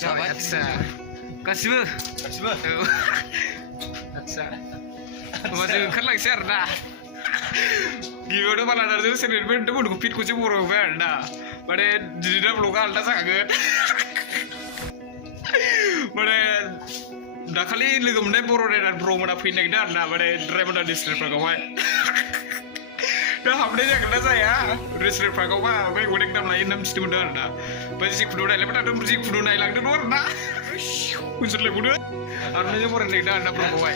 जाबाय आदसा गासिबो आदसा होमबा जों ओंखारलांसै आरो ना गिबियावनो बालादारजों सेलेब्रेट बन्द'खौ फिटखौसो बर' होबाय आरो ना माने दिनैना ब्लगा आलदा जाखागोन माने दाखालि लोगो मोननाय बर' राइडार ब्र'मोना फैनो नागिरदों आरो ना माने ड्राइभार डिस्ट्रिक्ट पार्कआवहाय दा हाबनाय जागोन ना जाया डिस्ट्रिक्ट पार्कआवबा ओमफ्राय अनेक दाम लायो होनना मिथिनो मोनदों आरो ना ओमफ्राय जिखुनु नायलायबाय थादों जिखुनु नायलांदों आरो ना कुइसनलायबावदो आरो नों बरायनो नागिरदों आरो ना ब्र'खौहाय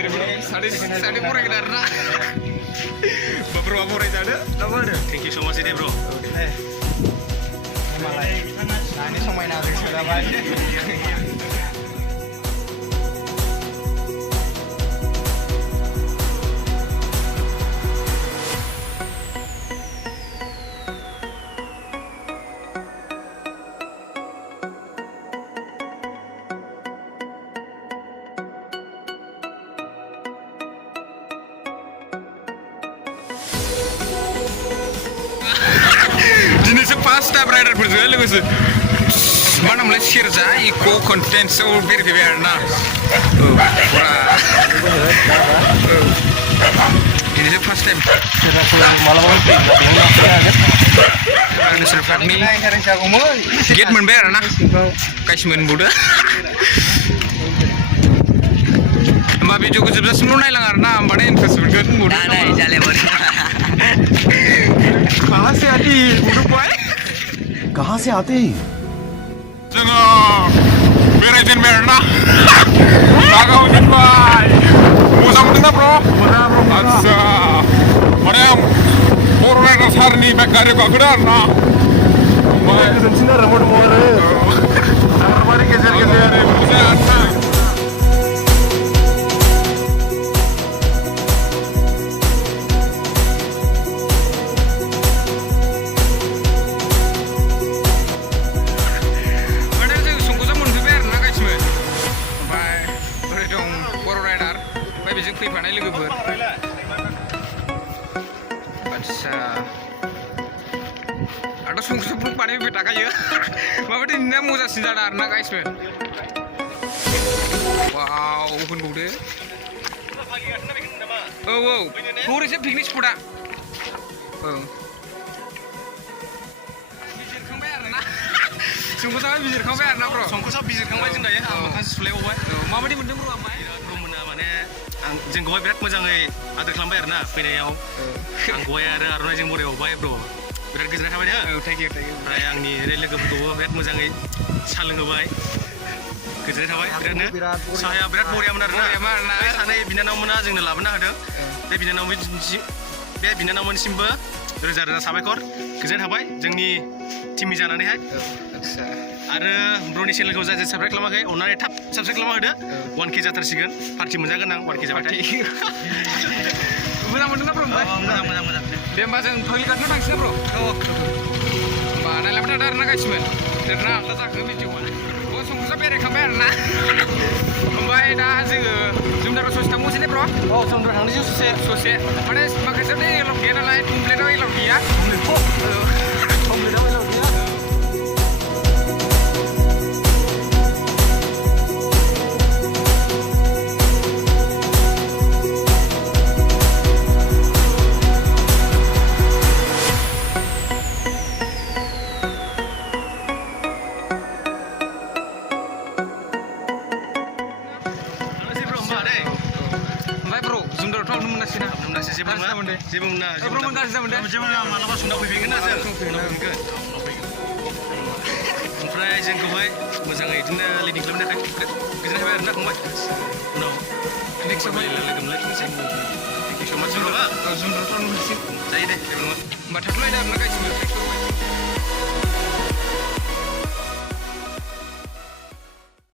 ओरैनो सानै बरायगोन आरो ना ब्र'आ बरायजादो ना मा होनो थेंक इउ स' माच दे ब्र' मालाय दानि समायना गोसो जाबाय दिनैसो फार्स्ट टाइम राइडारफोरजों लोगोसे मा नामलाय सेरजा इक' कन्टेन्सआव बेरायफैबाय आरो ना दिनैसो फार्स्ट टाइम गेट मोनबाय आरो ना गाइस मोनबावदो होमबा भिडिअखौ जोबजासिमल' नायलां आरो ना होमबाथाय इन्टारेस्ट मोनगोन कहाँ से आती उरुग्वाय कहाँ से आते जोङो बेरायजेनबाय आरो ना बागाव जेनबाय मोजां मोनदोंना ब्र' आदसा माने बर' राइडार सारनि बे गारियाव गाखोदों आरो ना ओमफ्राय गोजोनसिन आरो हाग्राबारि गेजेर गेजेर मोजां आरो ना बेजों फैफानाय लोगोफोर आदसा आंथ' संख्रिफोर बानायफैबाय थाखायो माबायदि नोंना मोजांसिन जादों आरो ना गाइसमोन वाव होनबावदो औ हरैसो पिकनिक स्पटआ औ बिजिरखांबाय आरो ना संख्रिसाबा बिजिरखांबाय आरो ना ब्र' संख्रिसाब बिजिरखांबाय जों दायो आं मोखां सुलायबावबाय माबायदि मोनदों ब्र' आमफ्राय ब्र'मोना माने आं जोंखौहाय बिराद मोजाङै आदर खालामबाय आरो ना फैनायाव आंखौहाय आरो आर'नाइजों बरायबावबाय ब्र' बिराद गोजोननाय थाबाय औ थेंक इउ ओमफ्राय आंनि लोगोफोरखौबो बिराद मोजाङै साहा लोंहोबाय गोजोननाय थाबाय बिरादनो साहाया बिराद बरियामोन आरो ना बे सानै बिनानावमोना जोंनो लाबोनो हादों बे बिनानावमोनसिमबो रोजा रोजा साबायखर गोजोननाय थाबाय जोंनि टिमनि जानानैहाय आरो ब्र'नि चेनेलखौ जाय साबस्क्राइब खालामाखै अननानै थाब साबस्क्राइब खालामना होदो 1K जाथारसिगोन पार्टि मोनजागोन आं 1K जाबाथाय मोजां मोनदोंना ब्र' ओमफ्राय मोजां दे होमबा जों फाग्लिघाटनो थांसै ब्र' होमबा नायलांबाय थादो आरो ना गाइसमोन देरना आलदा जाखो भिडिअआ संख्रिसा बेरायखांबाय आरो ना ओमफ्राय दा जोङो जुमदारा ससे थांबावसै ने ब्र' जुमदारा थांनोसै ससे माने माखासेयाव एलाव गैया नालाय कमप्लेटआव एलाव गैया जेबो मोना मालाबा समाव फैफिनगोन ना जों ओमफ्राय जोंखौहाय मोजाङै बिदिनो लिडिं खालामनो थाखाय गोजोननाय थाबाय आरो ना फंबाय उनाव नेक्स्ट समाव लोगो मोनलायफिननोसै थेंक इउ स' माच जुमदारा जुमदाराथ' नुनोसै जायो दे जेबो नङा होमबा थाथ'लायदो आरो ना गाइसमोन